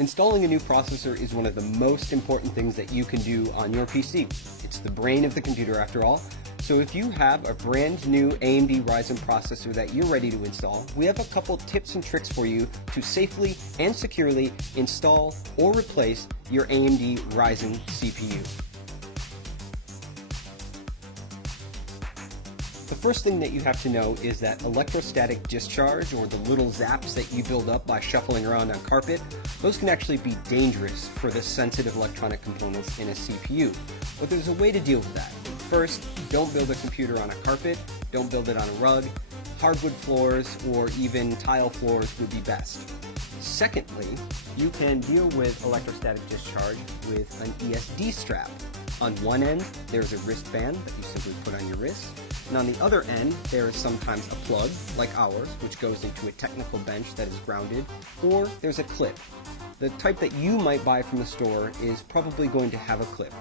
Installing a new processor is one of the most important things that you can do on your PC. It's the brain of the computer after all. So if you have a brand new AMD Ryzen processor that you're ready to install, we have a couple tips and tricks for you to safely and securely install or replace your AMD Ryzen CPU. The first thing that you have to know is that electrostatic discharge, or the little zaps that you build up by shuffling around on carpet, those can actually be dangerous for the sensitive electronic components in a CPU. But there's a way to deal with that. First, don't build a computer on a carpet, don't build it on a rug. Hardwood floors or even tile floors would be best. Secondly, you can deal with electrostatic discharge with an ESD strap. On one end, there's a wristband that you simply put on your wrist. And on the other end, there is sometimes a plug, like ours, which goes into a technical bench that is grounded, or there's a clip. The type that you might buy from the store is probably going to have a clip.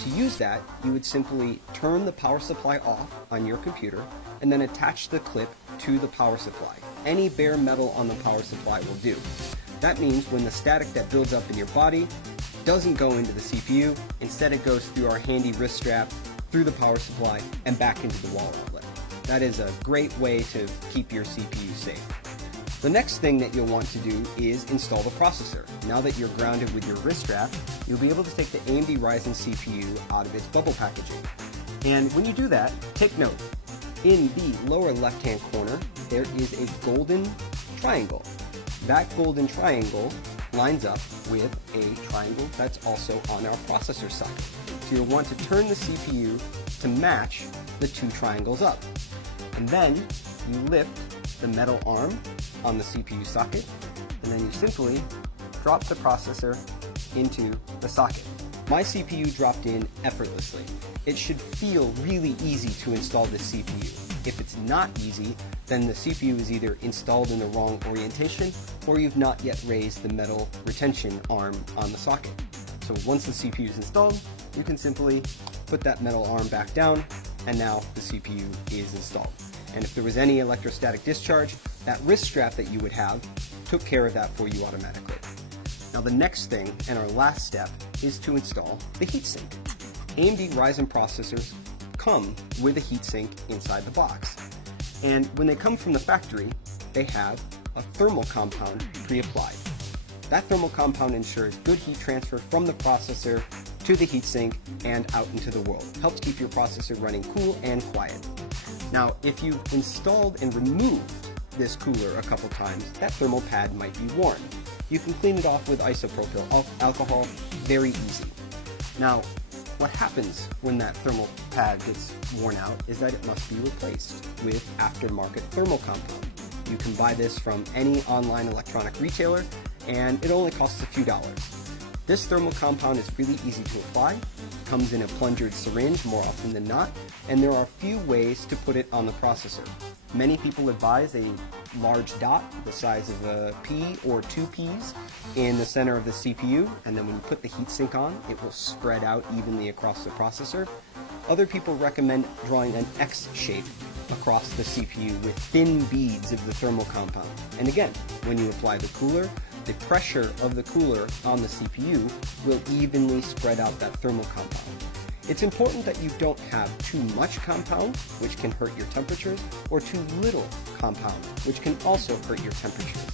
To use that, you would simply turn the power supply off on your computer and then attach the clip to the power supply. Any bare metal on the power supply will do. That means when the static that builds up in your body doesn't go into the CPU, instead it goes through our handy wrist strap, through the power supply, and back into the wall outlet. That is a great way to keep your CPU safe. The next thing that you'll want to do is install the processor. Now that you're grounded with your wrist strap, you'll be able to take the AMD Ryzen CPU out of its bubble packaging. And when you do that, take note. In the lower left-hand corner, there is a golden triangle. That golden triangle lines up with a triangle that's also on our processor socket. So you'll want to turn the CPU to match the two triangles up. And then you lift the metal arm on the CPU socket, and then you simply drop the processor into the socket. My CPU dropped in effortlessly. It should feel really easy to install this CPU. If it's not easy, then the CPU is either installed in the wrong orientation or you've not yet raised the metal retention arm on the socket. So once the CPU is installed, you can simply put that metal arm back down, and now the CPU is installed. And if there was any electrostatic discharge, that wrist strap that you would have took care of that for you automatically. Now the next thing, and our last step, is to install the heatsink. AMD Ryzen processors come with a heatsink inside the box. And when they come from the factory, they have a thermal compound pre-applied. That thermal compound ensures good heat transfer from the processor to the heatsink and out into the world. Helps keep your processor running cool and quiet. Now, if you've installed and removed this cooler a couple times, that thermal pad might be worn. You can clean it off with isopropyl alcohol, very easy. Now, what happens when that thermal pad gets worn out is that it must be replaced with aftermarket thermal compound. You can buy this from any online electronic retailer, and it only costs a few dollars. This thermal compound is really easy to apply, comes in a plungered syringe more often than not, and there are a few ways to put it on the processor. Many people advise a large dot the size of a pea or 2 peas in the center of the CPU, and then when you put the heatsink on, it will spread out evenly across the processor. Other people recommend drawing an X shape across the CPU with thin beads of the thermal compound. And again, when you apply the cooler, the pressure of the cooler on the CPU will evenly spread out that thermal compound. It's important that you don't have too much compound, which can hurt your temperatures, or too little compound, which can also hurt your temperatures.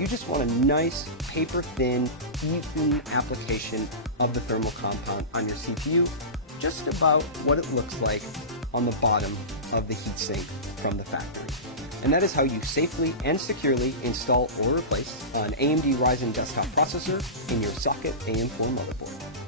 You just want a nice, paper-thin, even application of the thermal compound on your CPU, just about what it looks like on the bottom of the heatsink from the factory. And that is how you safely and securely install or replace an AMD Ryzen desktop processor in your socket AM4 motherboard.